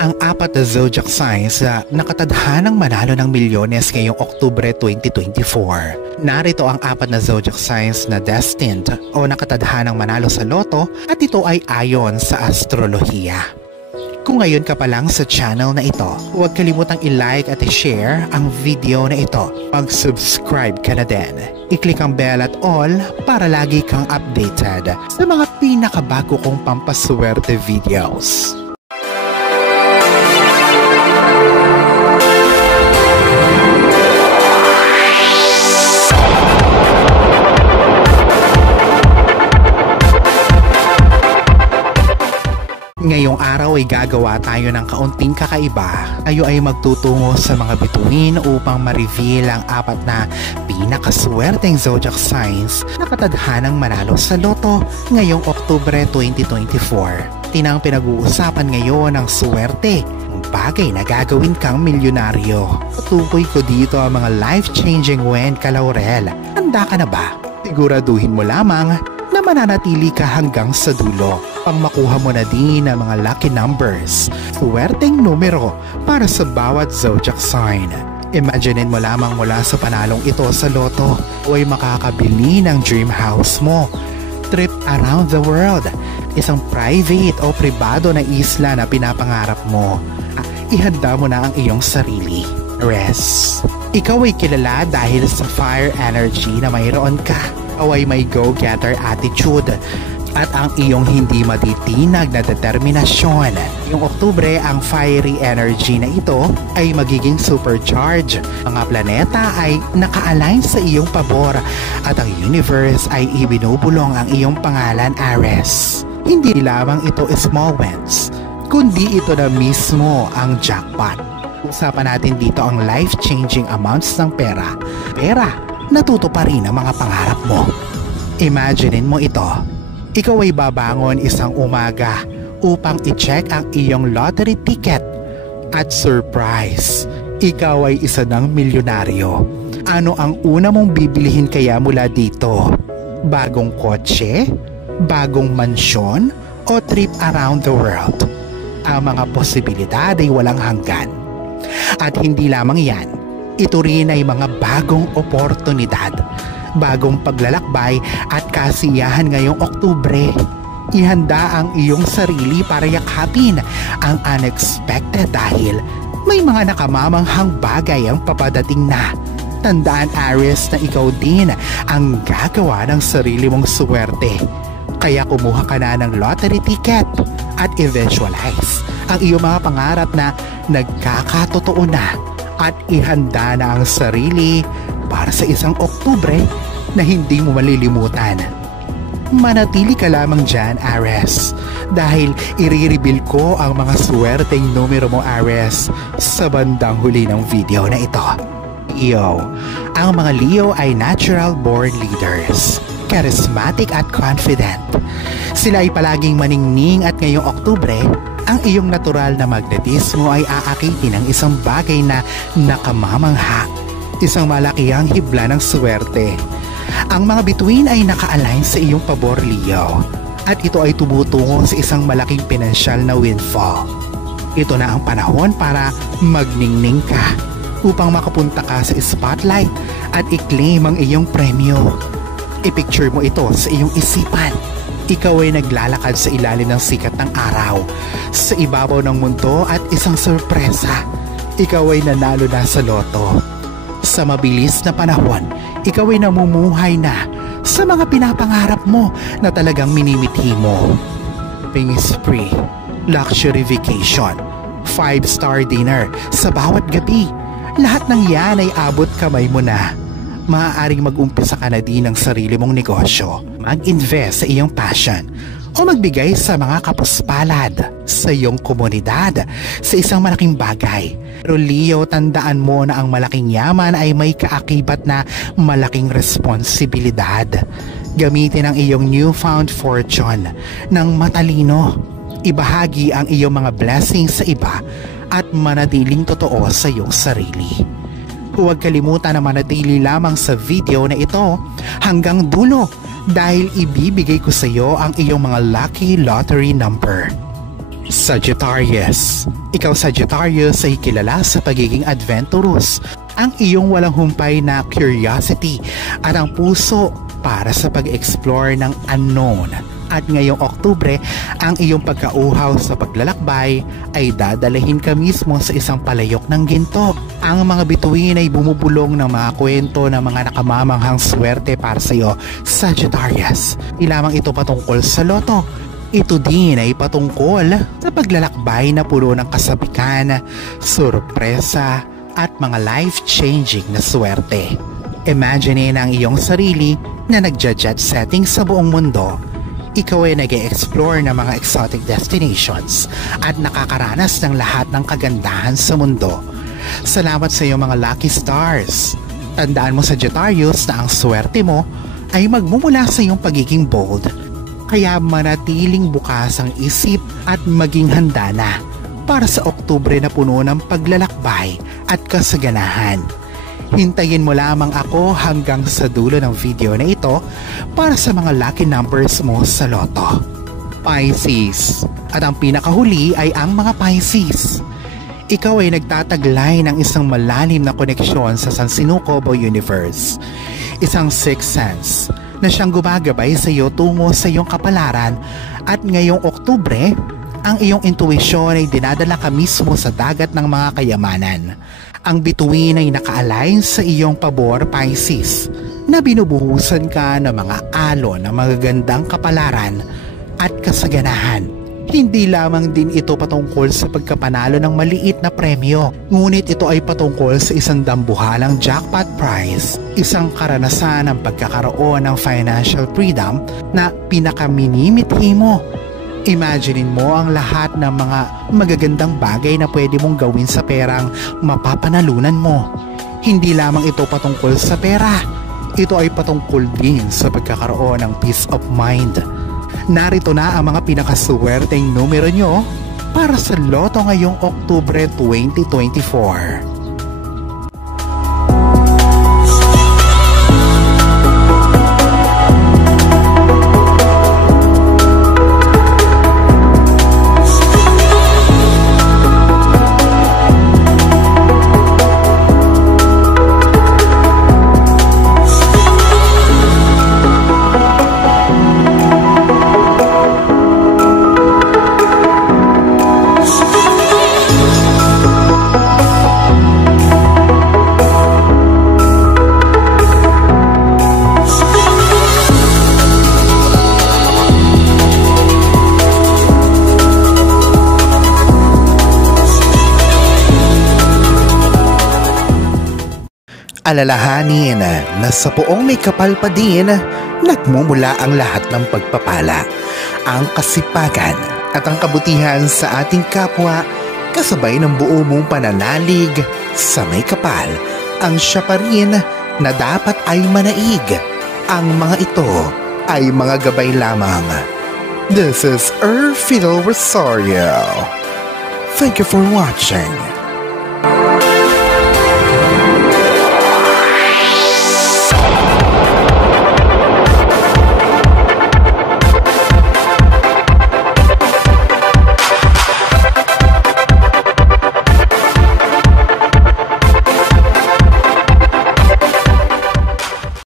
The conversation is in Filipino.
Ang apat na zodiac signs na nakatadhanang manalo ng milyones ngayong Oktubre 2024. Narito ang apat na zodiac signs na destined o nakatadhanang manalo sa loto at ito ay ayon sa astrolohiya. Kung ngayon ka pa lang sa channel na ito, huwag kalimutang i-like at i-share ang video na ito. Mag-subscribe ka na din. I-click ang bell at all para lagi kang updated sa mga pinakabago kong pampaswerte videos. Ngayong araw ay gagawa tayo ng kaunting kakaiba. Tayo ay magtutungo sa mga bituin upang ma-reveal ang apat na pinakaswerteng zodiac signs na katadhanang manalo sa loto ngayong Oktubre 2024. Tinang pinag-uusapan ngayon ang swerte, bagay na gagawin kang milyonaryo. Tutukoy ko dito ang mga life-changing win ka, Laurel. Handa ka na ba? Siguraduhin mo lamang na mananatili ka hanggang sa dulo pang makuha mo na din ang mga lucky numbers, swerteng numero para sa bawat zodiac sign. Imaginin mo lamang mula sa panalong ito sa loto o ay makakabili ng dream house mo, trip around the world, isang private o pribado na isla na pinapangarap mo. Ihanda mo na ang iyong sarili. Rest. Ikaw ay kilala dahil sa fire energy na mayroon ka. Ikaw ay may go-getter attitude at ang iyong hindi matitinag na determinasyon. Yung Oktubre, ang fiery energy na ito ay magiging supercharge. Mga planeta ay naka-align sa iyong pabor at ang universe ay ibinubulong ang iyong pangalan, Aries. Hindi lamang ito small wins, kundi ito na mismo ang jackpot. Usapan natin dito ang life-changing amounts ng pera. Pera, natutuparin ang mga pangarap mo. Imaginein mo ito. Ikaw ay babangon isang umaga upang i-check ang iyong lottery ticket. At surprise, ikaw ay isa ng milyonaryo. Ano ang una mong bibilihin kaya mula dito? Bagong kotse? Bagong mansyon? O trip around the world? Ang mga posibilidad ay walang hanggan. At hindi lamang yan, ito rin ay mga bagong oportunidad, bagong paglalakbay at kasiyahan ngayong Oktubre. Ihanda ang iyong sarili para yakapin ang unexpected dahil may mga nakamamanghang bagay ang papadating na. Tandaan, Aries, na ikaw din ang gagawa ng sarili mong swerte. Kaya kumuha ka na ng lottery ticket at i-visualize ang iyong mga pangarap na nagkakatotoo na at ihanda na ang sarili para sa isang Oktubre na hindi mo malilimutan. Manatili ka lamang dyan, Aries, dahil i-reveal ko ang mga swerteng numero mo, Aries, sa bandang huli ng video na ito. Leo. Ang mga Leo ay natural born leaders, charismatic at confident. Sila ay palaging maningning at ngayong Oktubre, ang iyong natural na magnetismo ay aakitin ng isang bagay na nakamamangha, isang malakihang hibla ng swerte. Ang mga bituin ay naka-align sa iyong pabor, Leo, at ito ay tumutungo sa isang malaking pinansyal na windfall. Ito na ang panahon para magningning ka upang makapunta ka sa spotlight at i-claim ang iyong premyo. I-picture mo ito sa iyong isipan. Ikaw ay naglalakad sa ilalim ng sikat ng araw, sa ibabaw ng mundo at isang sorpresa. Ikaw ay nanalo na sa loto. Sa mabilis na panahon, ikaw ay namumuhay na sa mga pinapangarap mo na talagang minimithi mo. Shopping spree, luxury vacation, 5-star dinner sa bawat gabi. Lahat ng yan ay abot kamay mo na. Maaaring mag-umpisa ka na din ng sarili mong negosyo, mag-invest sa iyong passion, o magbigay sa mga kapuspalad sa iyong komunidad sa isang malaking bagay. Pero Leo, tandaan mo na ang malaking yaman ay may kaakibat na malaking responsibilidad. Gamitin ang iyong newfound fortune ng matalino. Ibahagi ang iyong mga blessings sa iba at manatiling totoo sa iyong sarili. Huwag kalimutan na manatili lamang sa video na ito hanggang dulo dahil ibibigay ko sa iyo ang iyong mga lucky lottery number. Sagittarius. Ikaw Sagittarius ay kilala sa pagiging adventurous, ang iyong walang humpay na curiosity at ang puso para sa pag-explore ng unknown. At ngayong Oktubre, ang iyong pagkauhaw sa paglalakbay ay dadalahin ka mismo sa isang palayok ng ginto. Ang mga bituin ay bumubulong ng mga kwento ng mga nakamamanghang swerte para sa iyo, Sagittarius. Di lamang ito patungkol sa loto. Ito din ay patungkol sa paglalakbay na puno ng kasabikan, sorpresa at mga life-changing na swerte. Imagine ang iyong sarili na nagja-jet setting sa buong mundo. Ikaw ay nag-e-explore ng mga exotic destinations at nakakaranas ng lahat ng kagandahan sa mundo. Salamat sa iyong mga lucky stars. Tandaan mo Sagittarius na ang swerte mo ay magmumula sa iyong pagiging bold. Kaya manatiling bukas ang isip at maging handa na para sa Oktubre na puno ng paglalakbay at kasaganahan. Hintayin mo lamang ako hanggang sa dulo ng video na ito para sa mga lucky numbers mo sa loto. Pisces. At ang pinakahuli ay ang mga Pisces. Ikaw ay nagtataglay ng isang malalim na koneksyon sa San Sinukobo Universe. Isang sixth sense na siyang gumagabay sa iyo tungo sa iyong kapalaran, at ngayong Oktubre, ang iyong intuisyon ay dinadala ka mismo sa dagat ng mga kayamanan. Ang bituin ay naka-align sa iyong pabor, Pisces, na binubuhusan ka ng mga alon ng magagandang kapalaran at kasaganahan. Hindi lamang din ito patungkol sa pagkapanalo ng maliit na premyo, ngunit ito ay patungkol sa isang dambuhalang jackpot prize, isang karanasan ng pagkakaroon ng financial freedom na pinakaminimithi mo. Imaginein mo ang lahat ng mga magagandang bagay na pwede mong gawin sa perang mapapanalunan mo. Hindi lamang ito patungkol sa pera, ito ay patungkol din sa pagkakaroon ng peace of mind. Narito na ang mga pinakaswerteng numero nyo para sa loto ngayong Oktubre 2024. Alalahanin na sa poong may kapal pa din, nagmumula ang lahat ng pagpapala, ang kasipagan at ang kabutihan sa ating kapwa, kasabay ng buo mong pananalig sa may kapal. Ang siya pa rin na dapat ay manaig. Ang mga ito ay mga gabay lamang. This is Fiddle Rosario. Thank you for watching.